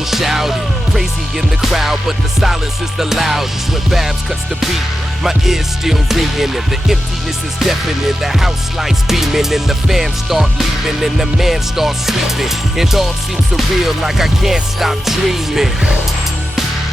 people shouted. Crazy in the crowd, but the silence is the loudest. When Babs cuts the beat, my ears still ringing, and the emptiness is deafening. The house lights beaming, and the fans start leaving, and the man starts sleeping. It all seems surreal, like I can't stop dreaming.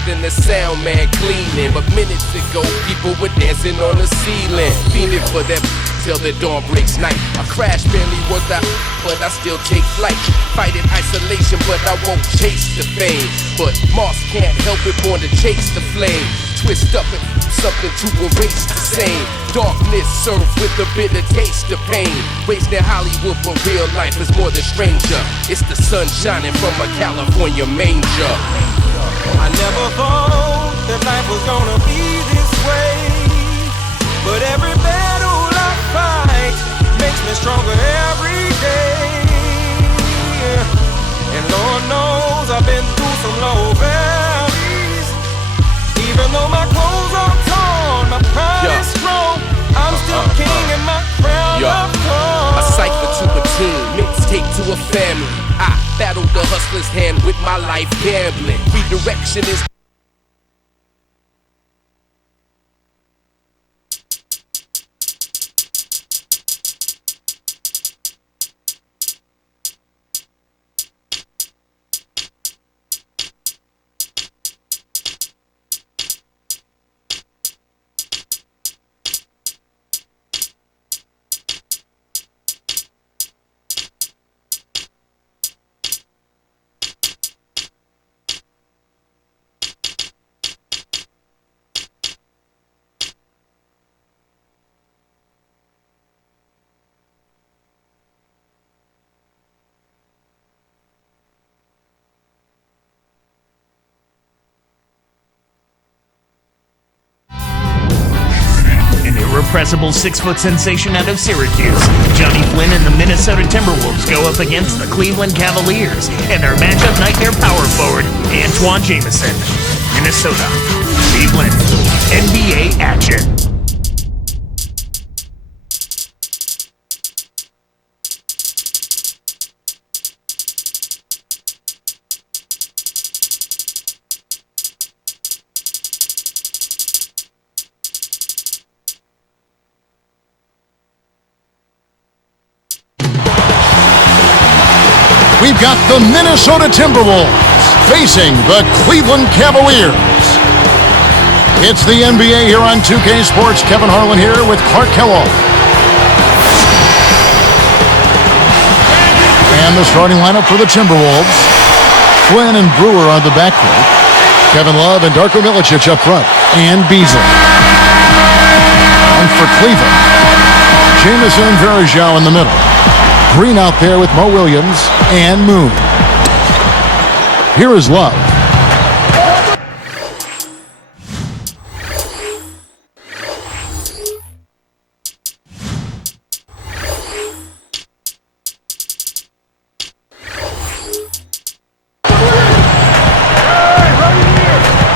Then the sound man cleaning, but minutes ago people were dancing on the ceiling, fiending for that till the dawn breaks night. I crash barely worth out, but I still take flight. Fight in isolation, but I won't chase the fame. But Mars can't help it, born to chase the flame. Twist up and something to erase the same. Darkness served with a bitter taste of pain. Raised in Hollywood, but real life is more than stranger. It's the sun shining from a California manger. I never thought that life was gonna be this way, but every battle I fight makes me stronger every day. And Lord knows I've been through some low valleys. Even though my clothes are torn, my pride is strong. I'm still king and my crown of thorns. A cipher to a team, mixtape to a family. I battled the hustler's hand with my life gambling. Redirection is irrepressible 6-foot sensation out of Syracuse. Johnny Flynn and the Minnesota Timberwolves go up against the Cleveland Cavaliers and their matchup nightmare power forward, Antoine Jameson. Minnesota, Cleveland, NBA action. We've got the Minnesota Timberwolves facing the Cleveland Cavaliers. It's the NBA here on 2K Sports. Kevin Harlan here with Clark Kellogg. And the starting lineup for the Timberwolves. Flynn and Brewer on the backcourt. Kevin Love and Darko Milicic up front. And Beasley. And for Cleveland, Jameson and Varejao in the middle. Green out there with Mo Williams and Moon. Here is Love.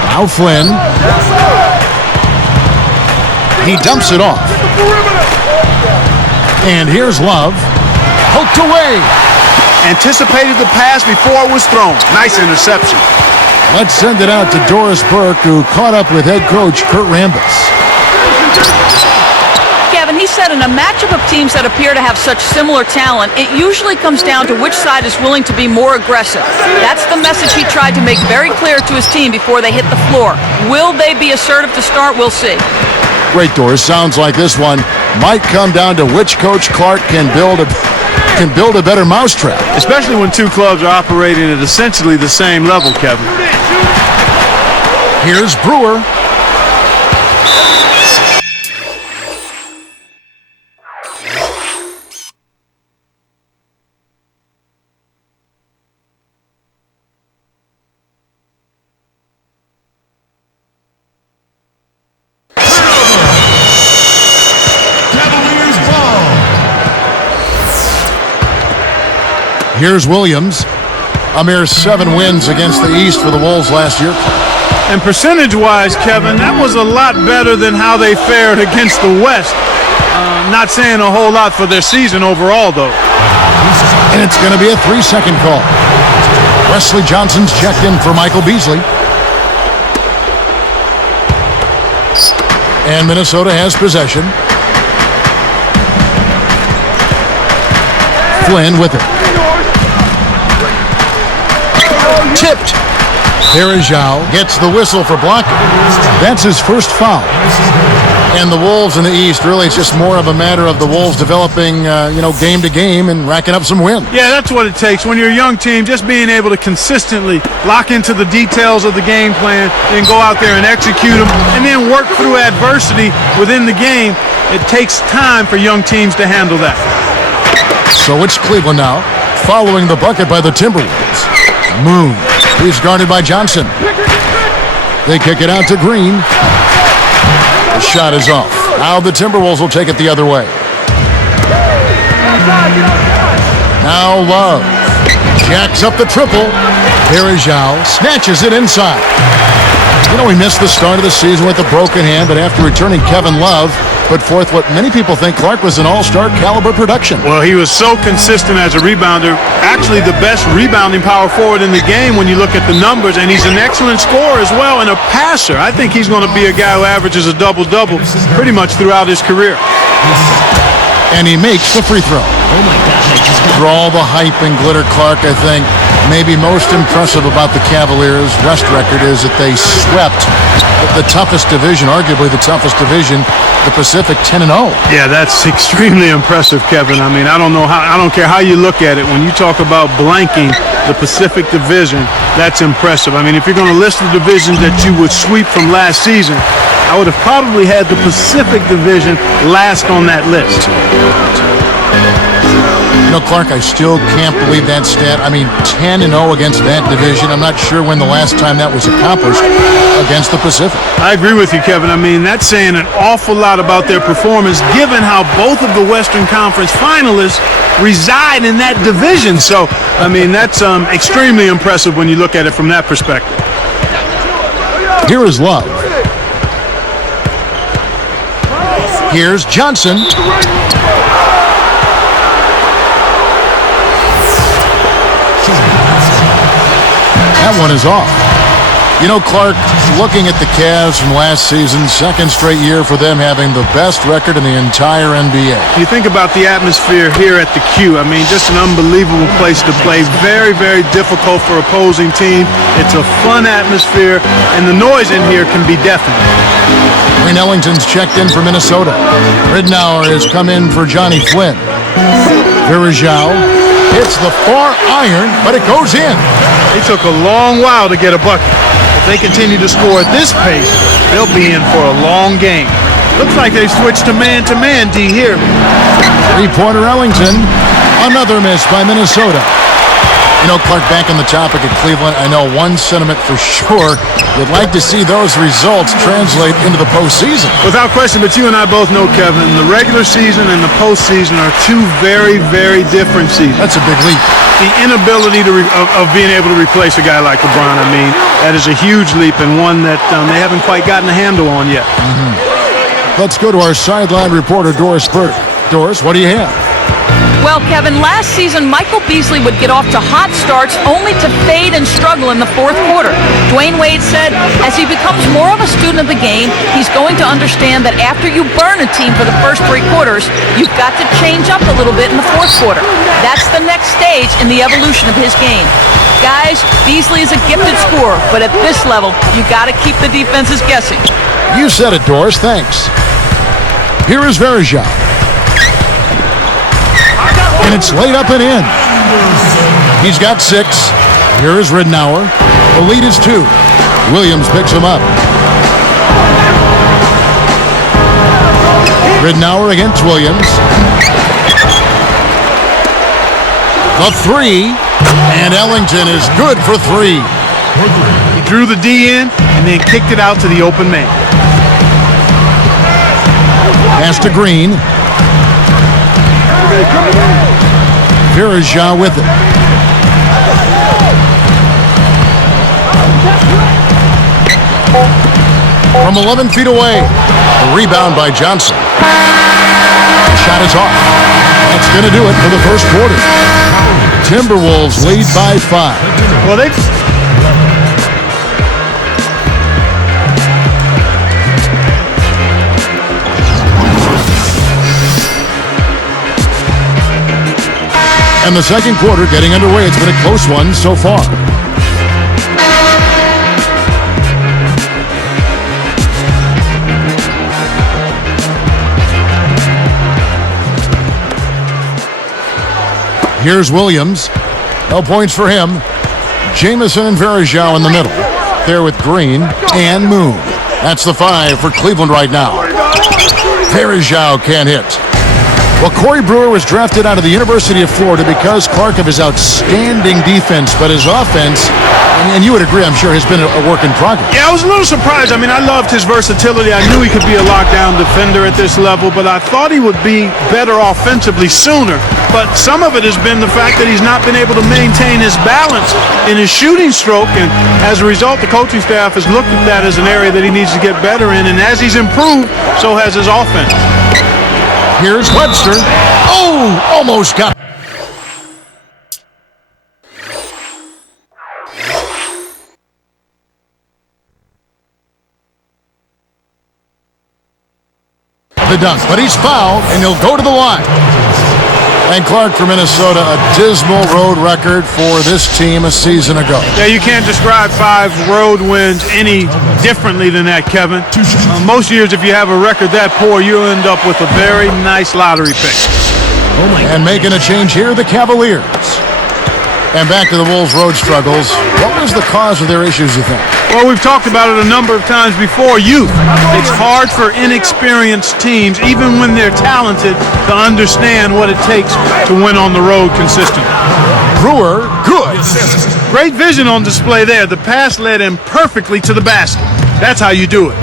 Now Flynn. He dumps it off. And here's Love. Poked away. Anticipated the pass before it was thrown. Nice interception. Let's send it out to Doris Burke, who caught up with head coach Kurt Rambis. Kevin, he said in a matchup of teams that appear to have such similar talent, it usually comes down to which side is willing to be more aggressive. That's the message he tried to make very clear to his team before they hit the floor. Will they be assertive to start? We'll see. Great, Doris. Sounds like this one might come down to which Coach Clark can build a better mousetrap. Especially when two clubs are operating at essentially the same level, Kevin. Here's Brewer. Here's Williams. A mere 7 wins against the East for the Wolves last year. And percentage-wise, Kevin, that was a lot better than how they fared against the West. Not saying a whole lot for their season overall, though. And it's going to be a 3-second call. Wesley Johnson's checked in for Michael Beasley. And Minnesota has possession. Flynn with it. Tipped. Verajao gets the whistle for blocking. That's his first foul. And the Wolves in the East, really, it's just more of a matter of the Wolves developing, game to game and racking up some wins. Yeah, that's what it takes. When you're a young team, just being able to consistently lock into the details of the game plan and go out there and execute them and then work through adversity within the game. It takes time for young teams to handle that. So it's Cleveland now, following the bucket by the Timberwolves. Moon. He's guarded by Johnson. They kick it out to Green. The shot is off. Now the Timberwolves will take it the other way. Now Love jacks up the triple. Verajao snatches it inside. He missed the start of the season with a broken hand, but after returning, Kevin Love put forth what many people think Clark was an all-star caliber production. Well, he was so consistent as a rebounder, actually the best rebounding power forward in the game when you look at the numbers, and he's an excellent scorer as well and a passer. I think he's going to be a guy who averages a double-double pretty much throughout his career. And he makes the free throw. Oh my gosh, I just got... For all the hype and glitter, Clark, I think maybe most impressive about the Cavaliers' West record is that they swept the toughest division, arguably the toughest division, the Pacific, 10-0. Yeah, that's extremely impressive, Kevin. I mean, I don't care how you look at it. When you talk about blanking the Pacific Division, that's impressive. I mean, if you're going to list the divisions that you would sweep from last season, I would have probably had the Pacific Division last on that list. Clark, I still can't believe that stat. I mean, 10-0 against that division. I'm not sure when the last time that was accomplished against the Pacific. I agree with you, Kevin. I mean, that's saying an awful lot about their performance, given how both of the Western Conference finalists reside in that division. So, I mean, that's extremely impressive when you look at it from that perspective. Here is Love. Here's Johnson. That one is off. Clark, looking at the Cavs from last season, second straight year for them having the best record in the entire NBA. You think about the atmosphere here at the Q. I mean, just an unbelievable place to play. Very, very difficult for opposing team. It's a fun atmosphere, and the noise in here can be deafening. Wayne Ellington's checked in for Minnesota. Ridnour has come in for Johnny Flynn. Verajao hits the far iron, but it goes in. It took a long while to get a bucket. If they continue to score at this pace, they'll be in for a long game. Looks like they switched to man D here. Three-pointer Ellington. Another miss by Minnesota. Clark, back on the topic of Cleveland, I know one sentiment for sure. You'd like to see those results translate into the postseason. Without question, but you and I both know, Kevin, the regular season and the postseason are two very, very different seasons. That's a big leap. The inability of being able to replace a guy like LeBron, I mean, that is a huge leap and one that they haven't quite gotten a handle on yet. Mm-hmm. Let's go to our sideline reporter, Doris Burke. Doris, what do you have? Well, Kevin, last season, Michael Beasley would get off to hot starts only to fade and struggle in the fourth quarter. Dwayne Wade said, as he becomes more of a student of the game, he's going to understand that after you burn a team for the first three quarters, you've got to change up a little bit in the fourth quarter. That's the next stage in the evolution of his game. Guys, Beasley is a gifted scorer, but at this level, you got to keep the defenses guessing. You said it, Doris. Thanks. Here is Verajao. And it's laid up and in. He's got 6. Here is Ridnour. The lead is 2. Williams picks him up. Ridnour against Williams. The 3. And Ellington is good for 3. He drew the D in and then kicked it out to the open man. Pass to Green. Verajao with it. From 11 feet away. A rebound by Johnson. The shot is off. That's going to do it for the first quarter. Timberwolves lead by 5. Well, they... And the second quarter getting underway. It's been a close one so far. Here's Williams. No points for him. Jamison and Varejao in the middle. There with Green and Moon. That's the 5 for Cleveland right now. Varejao can't hit. Well, Corey Brewer was drafted out of the University of Florida because, Clark, of his outstanding defense, but his offense, and you would agree, I'm sure, has been a work in progress. Yeah, I was a little surprised. I mean, I loved his versatility. I knew he could be a lockdown defender at this level, but I thought he would be better offensively sooner. But some of it has been the fact that he's not been able to maintain his balance in his shooting stroke, and as a result, the coaching staff has looked at that as an area that he needs to get better in, and as he's improved, so has his offense. Here's Webster. Oh, almost got. The dunk, but he's fouled, and he'll go to the line. And Clark for Minnesota, a dismal road record for this team a season ago. Yeah, you can't describe 5 road wins any differently than that, Kevin. Most years, if you have a record that poor, you end up with a very nice lottery pick. And making a change here, the Cavaliers. And back to the Wolves' road struggles. What was the cause of their issues, you think? Well, we've talked about it a number of times before. Youth. It's hard for inexperienced teams, even when they're talented, to understand what it takes to win on the road consistently. Brewer, good. Great vision on display there. The pass led him perfectly to the basket. That's how you do it.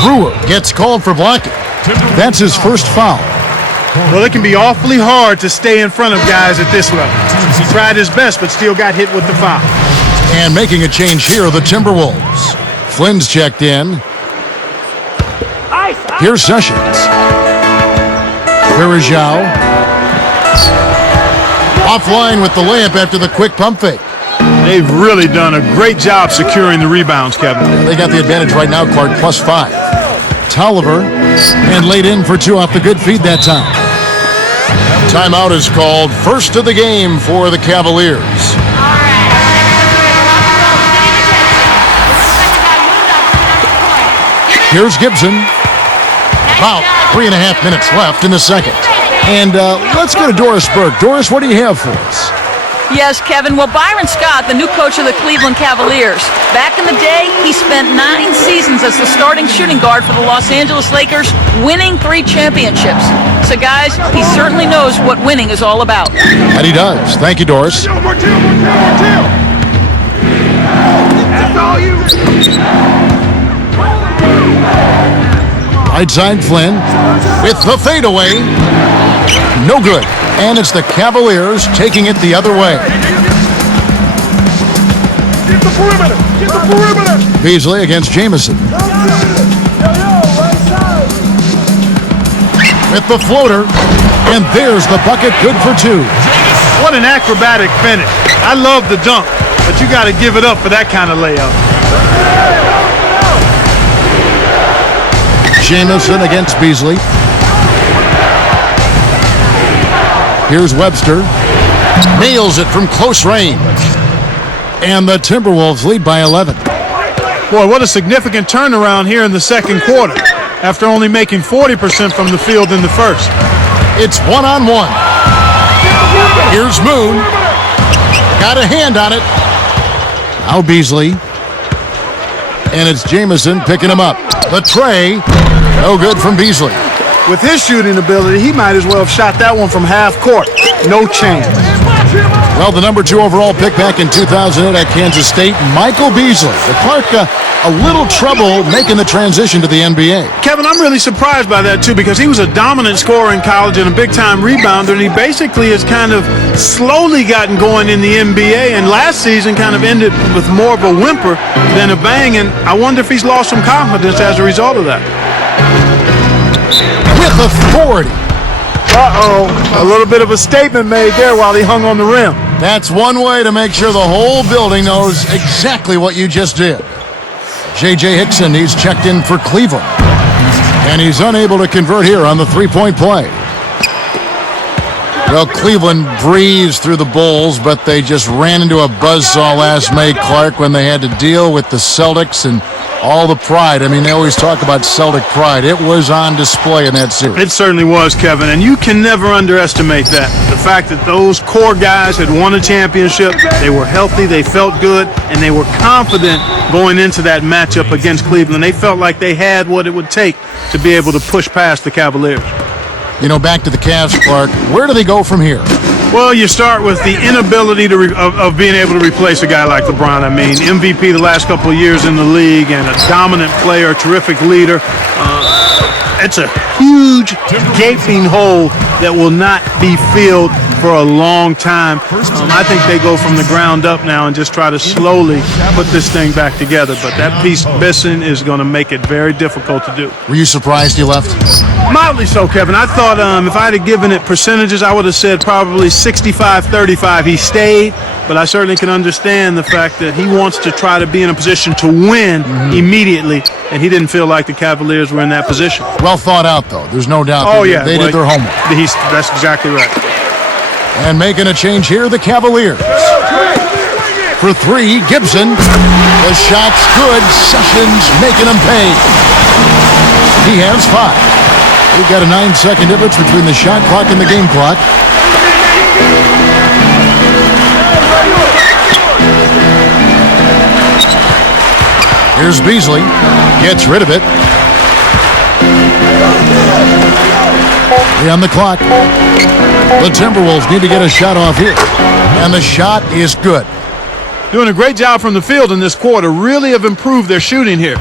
Brewer gets called for blocking. That's his first foul. Well, it can be awfully hard to stay in front of guys at this level. He tried his best, but still got hit with the foul. And making a change here, the Timberwolves. Flynn's checked in. Here's Sessions. Varejao. Offline with the layup after the quick pump fake. They've really done a great job securing the rebounds, Kevin. They got the advantage right now, Clark, +5. Tolliver, and laid in for 2 off the good feed that time. Timeout is called. First of the game for the Cavaliers. Here's Gibson. About 3.5 minutes left in the second. And let's go to Doris Burke. Doris, what do you have for us? Yes, Kevin. Well, Byron Scott, the new coach of the Cleveland Cavaliers. Back in the day, he spent 9 seasons as the starting shooting guard for the Los Angeles Lakers, winning 3 championships. So, guys, he certainly knows what winning is all about. And he does. Thank you, Doris. Right side, Flynn with the fadeaway. No good. And it's the Cavaliers taking it the other way. Get the perimeter! Get the perimeter! Beasley against Jamison. With the floater. And there's the bucket, good for 2. What an acrobatic finish. I love the dunk, but you got to give it up for that kind of layup. Jamison against Beasley. Here's Webster. Nails it from close range. And the Timberwolves lead by 11. Boy, what a significant turnaround here in the second quarter after only making 40% from the field in the first. It's 1-on-1. Here's Moon. Got a hand on it. Now Beasley. And it's Jamison picking him up. The tray. No good from Beasley. With his shooting ability, he might as well have shot that one from half court. No chance. Well, the number 2 overall pick back in 2008 at Kansas State, Michael Beasley. The Clark, a little trouble making the transition to the NBA. Kevin, I'm really surprised by that, too, because he was a dominant scorer in college and a big-time rebounder, and he basically has kind of slowly gotten going in the NBA, and last season kind of ended with more of a whimper than a bang, and I wonder if he's lost some confidence as a result of that. With authority. A little bit of a statement made there while he hung on the rim. That's one way to make sure the whole building knows exactly what you just did. J.J. Hickson, he's checked in for Cleveland. And he's unable to convert here on the three-point play. Well, Cleveland breezed through the Bulls, but they just ran into a buzzsaw last May, Clark, when they had to deal with the Celtics and all the pride. I mean, they always talk about Celtic pride. It was on display in that series. It certainly was, Kevin, and you can never underestimate that. The fact that those core guys had won a championship, they were healthy, they felt good, and they were confident going into that matchup against Cleveland. They felt like they had what it would take to be able to push past the Cavaliers. You know, back to the Cavs, Clark. Where do they go from here? Well, you start with the inability of being able to replace a guy like LeBron. I mean, MVP the last couple of years in the league and a dominant player, terrific leader. It's a huge gaping hole that will not be filled for a long time. I think they go from the ground up now and just try to slowly put this thing back together. But that piece missing is going to make it very difficult to do. Were you surprised he left? Mildly so, Kevin. I thought if I had given it percentages, I would have said probably 65-35. He stayed, but I certainly can understand the fact that he wants to try to be in a position to win immediately, and he didn't feel like the Cavaliers were in that position. Well thought out, though. There's no doubt. Oh, yeah. They did their homework. That's exactly right. And making a change here, the Cavaliers. For three, Gibson. The shot's good. Sessions making him pay. He has 5. We've got a 9-second difference between the shot clock and the game clock. Here's Beasley. Gets rid of it. 3 on the clock. The Timberwolves need to get a shot off here. And the shot is good. Doing a great job from the field in this quarter. Really have improved their shooting here.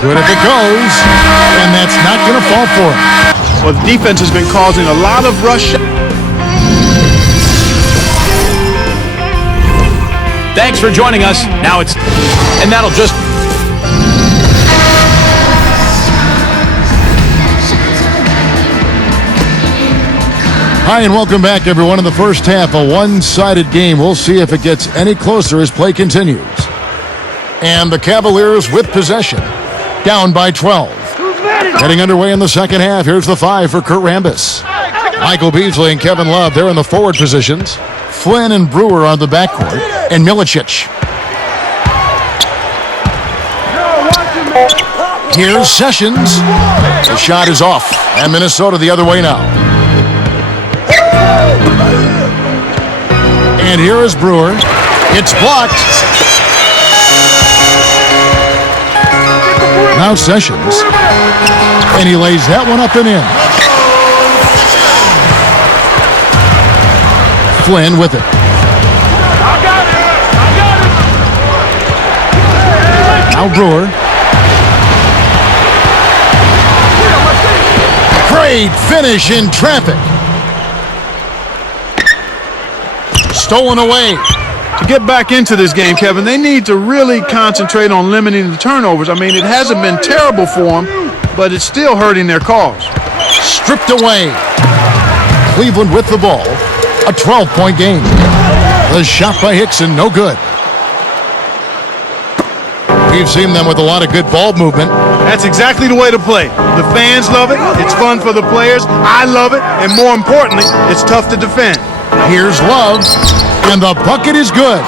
Good if it goes. And that's not going to fall for him. Well, the defense has been causing a lot of rush. Thanks for joining us. Now it's... And that'll just... Hi, and welcome back, everyone. In the first half, a one-sided game. We'll see if it gets any closer as play continues. And the Cavaliers with possession, down by 12. Getting underway in the second half. Here's the 5 for Kurt Rambis. Michael Beasley and Kevin Love, they're in the forward positions. Flynn and Brewer on the backcourt, and Milicic. Here's Sessions. The shot is off, and Minnesota the other way now. And here is Brewer. It's blocked. Now Sessions. And he lays that one up and in. Flynn with it. Now Brewer. Great finish in traffic. Stolen away. To get back into this game, Kevin, they need to really concentrate on limiting the turnovers. I mean, it hasn't been terrible for them, but it's still hurting their cause. Stripped away. Cleveland with the ball. A 12-point game. The shot by Hickson, no good. We've seen them with a lot of good ball movement. That's exactly the way to play. The fans love it. It's fun for the players. I love it. And more importantly, it's tough to defend. Here's Love, and the bucket is good.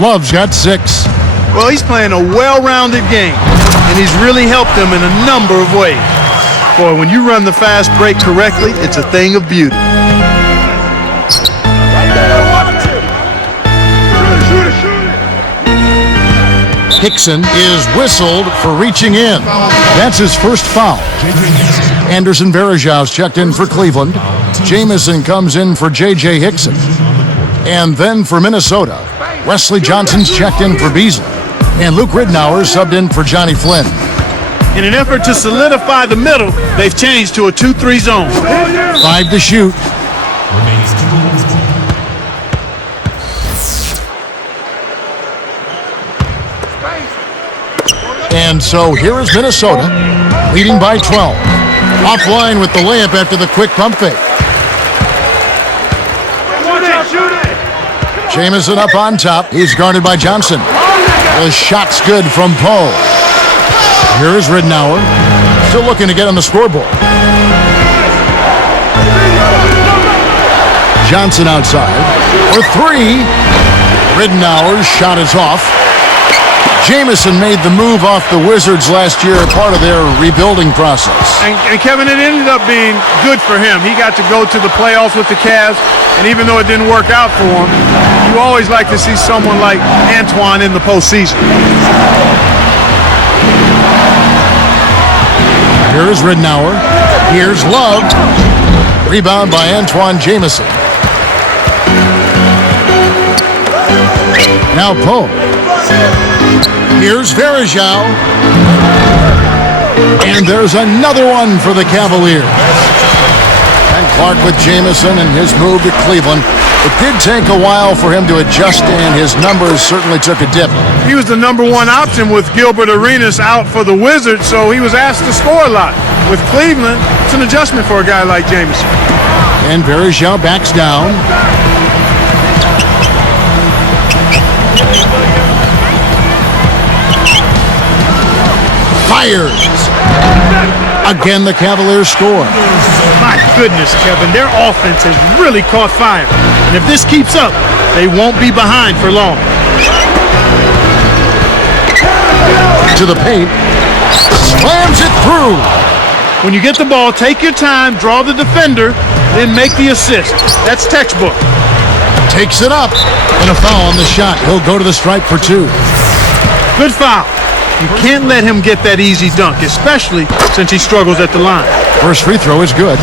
Love's got 6. Well, he's playing a well-rounded game, and he's really helped them in a number of ways. Boy, when you run the fast break correctly, it's a thing of beauty. Hickson is whistled for reaching in. That's his first foul. Anderson Varejau's checked in for Cleveland. Jamison comes in for J.J. Hickson. And then for Minnesota, Wesley Johnson's checked in for Beasley. And Luke Ridnour subbed in for Johnny Flynn. In an effort to solidify the middle, they've changed to a 2-3 zone. 5 to shoot. And so here is Minnesota, leading by 12. Offline with the layup after the quick pump fake. Jamison up on top. He's guarded by Johnson. The shot's good from Poe. Here's Ridnour. Still looking to get on the scoreboard. Johnson outside for three. Ridnour's shot is off. Jamison made the move off the Wizards last year, part of their rebuilding process. And Kevin, it ended up being good for him. He got to go to the playoffs with the Cavs, and even though it didn't work out for him, you always like to see someone like Antoine in the postseason. Here's Ridnour. Here's Love. Rebound by Antoine Jamison. Now Poe. Here's Varejao. And there's another one for the Cavaliers. And Clark with Jamison and his move to Cleveland. It did take a while for him to adjust, and his numbers certainly took a dip. He was the number one option with Gilbert Arenas out for the Wizards, so he was asked to score a lot. With Cleveland, it's an adjustment for a guy like Jamison. And Varejao backs down. Fires. Again, the Cavaliers score. My goodness, Kevin, their offense has really caught fire. And if this keeps up, they won't be behind for long. To the paint. Slams it through. When you get the ball, take your time, draw the defender, then make the assist. That's textbook. Takes it up. And a foul on the shot. He'll go to the stripe for two. Good foul. You can't let him get that easy dunk, especially since he struggles at the line. First free throw is good.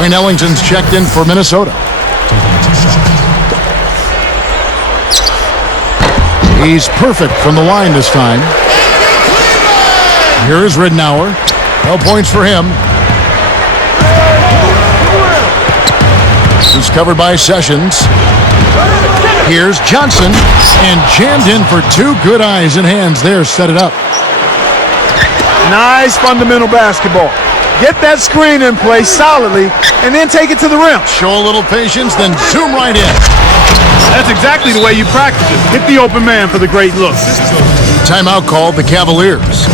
Wayne Ellington's checked in for Minnesota. He's perfect from the line this time. Here is Ridnour. No points for him. He's covered by Sessions. Here's Johnson, and jammed in for two. Good eyes and hands there. Set it up. Nice fundamental basketball. Get that screen in place solidly, and then take it to the rim. Show a little patience, then zoom right in. That's exactly the way you practice it. Hit the open man for the great look. Timeout called the Cavaliers.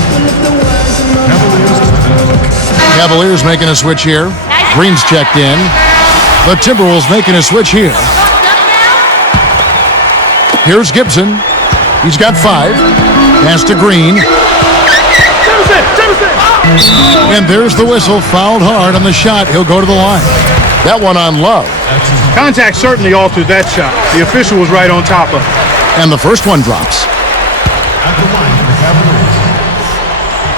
Cavaliers making a switch here. Green's checked in. The Timberwolves making a switch here. Here's Gibson. He's got 5. Pass to Green. And there's the whistle. Fouled hard on the shot. He'll go to the line. That one on Love. Contact certainly altered that shot. The official was right on top of it. And the first one drops.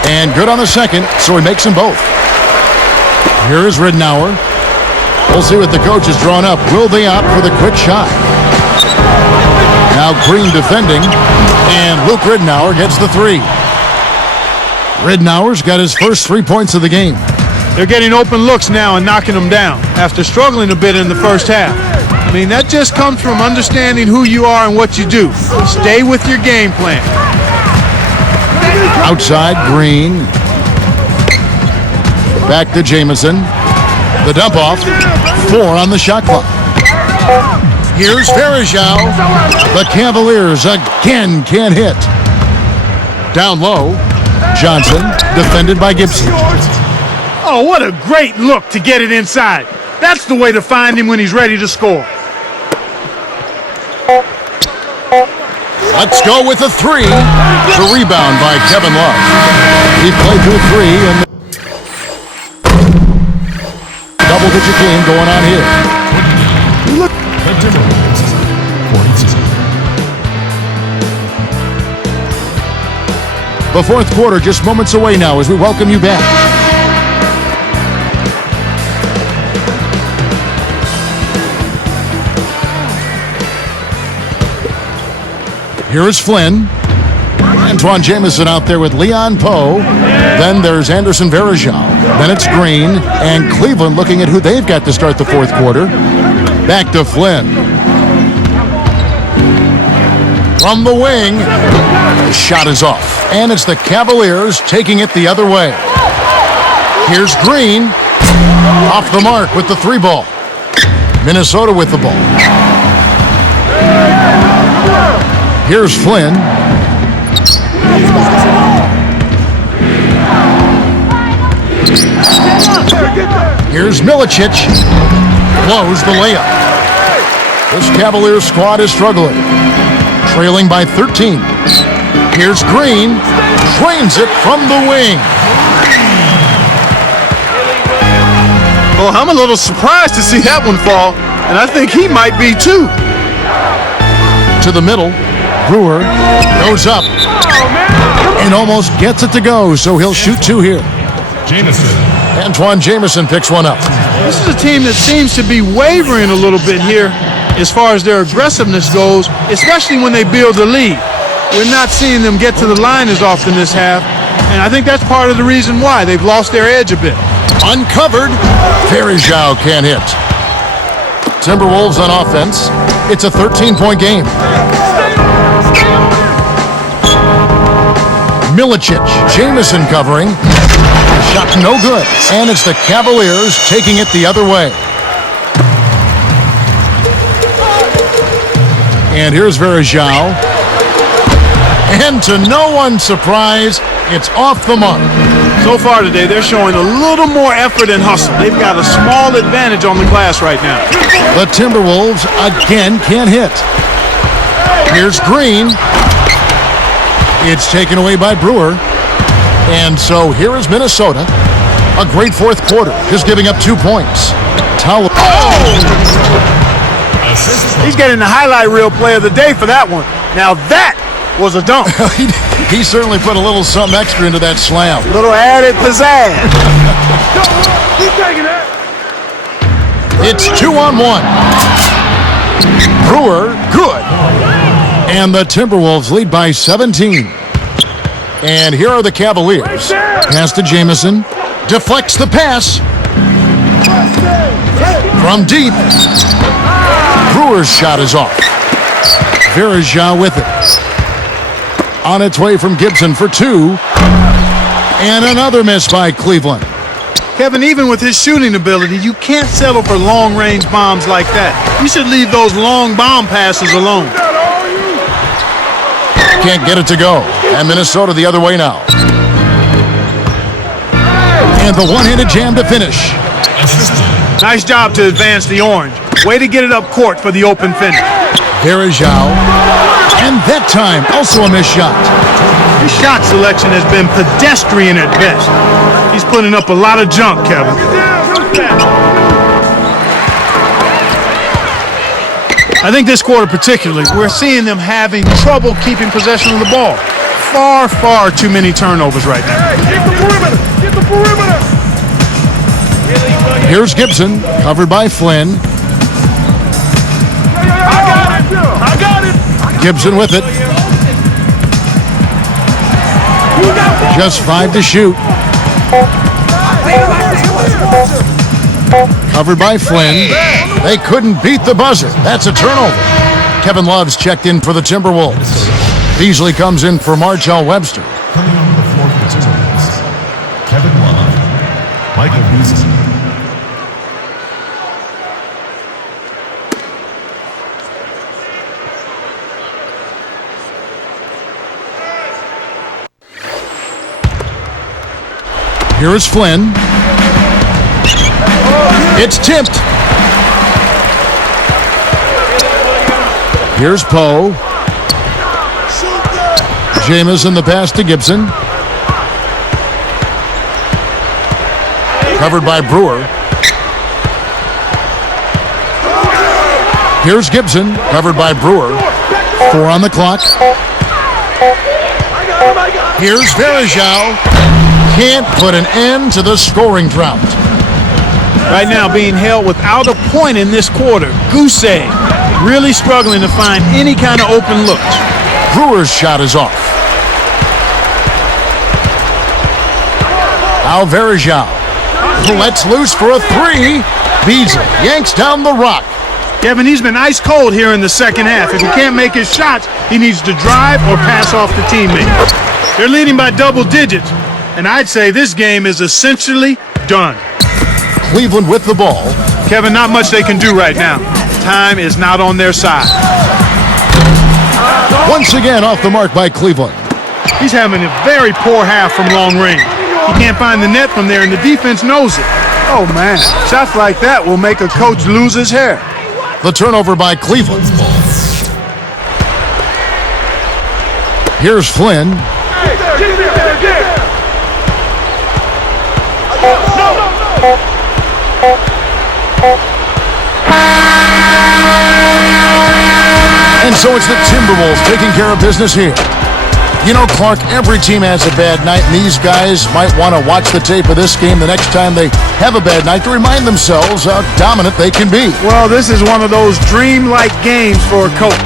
And good on the second, so he makes them both. Here is Ridnour. We'll see what the coach has drawn up. Will they opt for the quick shot? Now Green defending, and Luke Ridnour gets the 3. Ridnour's got his first 3 points of the game. They're getting open looks now and knocking them down after struggling a bit in the first half. I mean, that just comes from understanding who you are and what you do. Stay with your game plan. Outside, Green. Back to Jamison. The dump off. 4 on the shot clock. Here's Varejao. The Cavaliers again can't hit. Down low, Johnson, defended by Gibson. Oh, what a great look to get it inside. That's the way to find him when he's ready to score. Let's go with a 3. The rebound by Kevin Love. He played through 3 and double-digit game going on here. Look. The Timberwolves, 42. The fourth quarter just moments away now as we welcome you back. Here is Flynn. Antoine Jamison out there with Leon Poe. Then there's Anderson Varejao. Then it's Green. And Cleveland looking at who they've got to start the fourth quarter. Back to Flynn. from the wing. The shot is off, and it's the Cavaliers taking it the other way. Here's Green, off the mark with the 3-ball. Minnesota with the ball. Here's Flynn. Here's Milicic. Blows the layup. This Cavaliers squad is struggling. Trailing by 13. Here's Green. Drains it from the wing. Well, I'm a little surprised to see that one fall, and I think he might be too. To the middle. Brewer goes up and almost gets it to go, so he'll shoot 2 here. Antoine Jamison picks one up. This is a team that seems to be wavering a little bit here as far as their aggressiveness goes, especially when they build a lead. We're not seeing them get to the line as often this half, and I think that's part of the reason why they've lost their edge a bit. Uncovered. Verejao can't hit. Timberwolves on offense. It's a 13-point game. Milicic, Jamison covering. Shot no good. And it's the Cavaliers taking it the other way. And here's Verejao. And to no one's surprise, it's off the mark. So far today, they're showing a little more effort and hustle. They've got a small advantage on the glass right now. The Timberwolves again can't hit. Here's Green. It's taken away by Brewer. And so here is Minnesota. A great fourth quarter, just giving up 2 points. He's getting the highlight reel play of the day for that one. Now that was a dunk. He certainly put a little something extra into that slam. A little added pizzazz. It's 2-on-1. Brewer, good. And the Timberwolves lead by 17. And here are the Cavaliers. Pass to Jamison. Deflects the pass. From deep. Brewer's shot is off. Verejao with it. On its way from Gibson for 2. And another miss by Cleveland. Kevin, even with his shooting ability, you can't settle for long-range bombs like that. You should leave those long bomb passes alone. Can't get it to go. And Minnesota the other way now. And the one-handed jam to finish. Nice job to advance the orange. Way to get it up court for the open finish. Verejao. And that time, also a missed shot. His shot selection has been pedestrian at best. He's putting up a lot of junk, Kevin. I think this quarter particularly, we're seeing them having trouble keeping possession of the ball. Far, far too many turnovers right now. Get the perimeter! Get the perimeter! Here's Gibson, covered by Flynn. I got it! Gibson with it. Just 5 to shoot. Covered by Flynn. They couldn't beat the buzzer. That's a turnover. Kevin Love's checked in for the Timberwolves. Beasley comes in for Marshall Webster. Coming on the floor for the Timberwolves, Kevin Love, Michael Beasley. Here is Flynn. It's tipped. Here's Poe. Jamison the pass to Gibson. Covered by Brewer. Here's Gibson, covered by Brewer. 4 on the clock. Here's Verejao. Can't put an end to the scoring drought. Right now being held without a point in this quarter. Goose egg. Really struggling to find any kind of open looks. Brewer's shot is off. Now Verejao lets loose for a 3. Beasley yanks down the rock. Kevin, he's been ice cold here in the second half. If he can't make his shots, he needs to drive or pass off the teammate. They're leading by double digits, and I'd say this game is essentially done. Cleveland with the ball. Kevin, not much they can do right now. Time is not on their side. Once again off the mark by Cleveland. He's having a very poor half from long range. He can't find the net from there, and the defense knows it. Oh, man. Shots like that will make a coach lose his hair. The turnover by Cleveland. Here's Flynn. And so it's the Timberwolves taking care of business here. You know, Clark, every team has a bad night, and these guys might want to watch the tape of this game the next time they have a bad night to remind themselves how dominant they can be. Well, this is one of those dream-like games for a coach.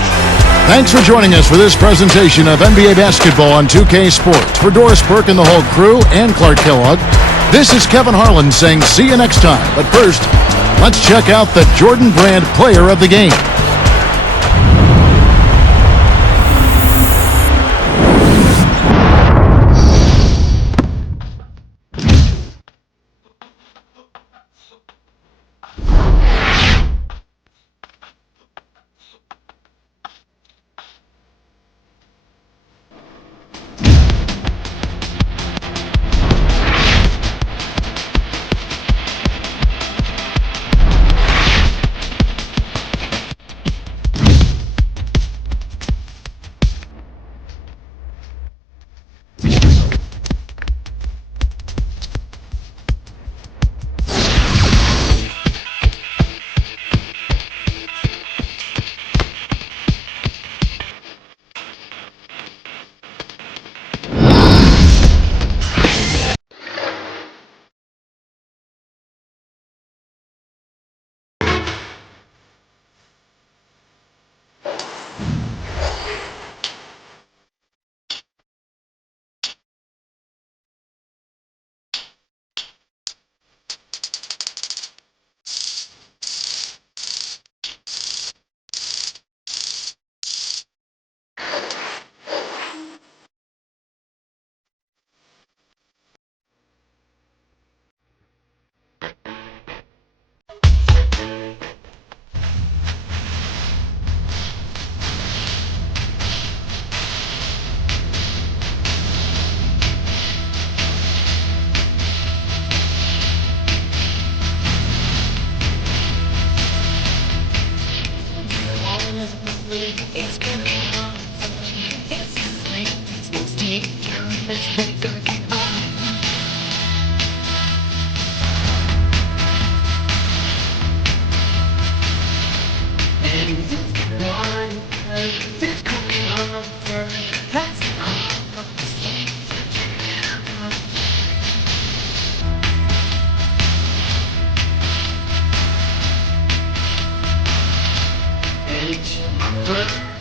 Thanks for joining us for this presentation of NBA basketball on 2K Sports. For Doris Burke and the whole crew and Clark Kellogg, this is Kevin Harlan saying see you next time. But first, let's check out the Jordan Brand player of the game. But